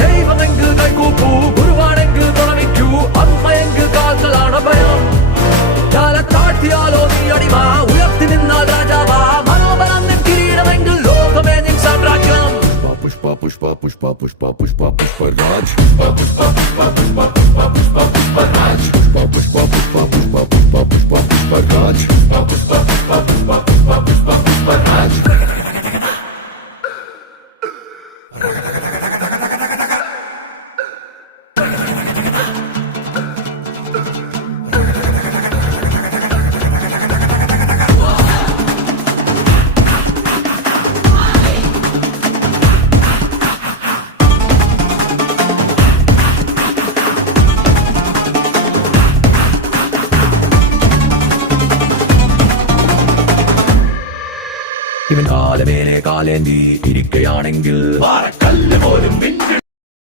ദൈവമെങ്കിൽ കൈകൂപ്പൂ, ഗുരുവാണെങ്കിൽ തുണമിക്കൂ, അമ്മയെങ്കിൽ കാൽക്കളാണ് ഭയം. താഴ്ത്തിയാലോ നീ അടിമ, ഉയർത്തി നിന്നാൽ രാജാവാ, മനോബലം നിൻ കിരീടമെങ്കിൽ ലോകമേ നിൻ സാമ്രാജ്യം. പുഷ്പ പുഷ്പ പുഷ്പ പുഷ്പ പുഷ്പ പുഷ്പരാജ്, പുഷ്പ പുഷ്പ പുഷ്പ പുഷ്പ പുഷ്പ പുഷ്പ പുഷ്പരാജ്, പുഷ്പ പുഷ്പ പുഷ്പ പുഷ്പ പുഷ്പ പുഷ്പ പുഷ്പരാജ്, പുഷ്പ പുഷ്പ പുഷ്പ പുഷ്പ പുഷ്പ പുഷ്പ പുഷ്പരാജ്. ഇവൻ കാലമേനെ കാലേന്തി ഇരിക്കയാണെങ്കിൽ വാറക്കല്ല് പോലും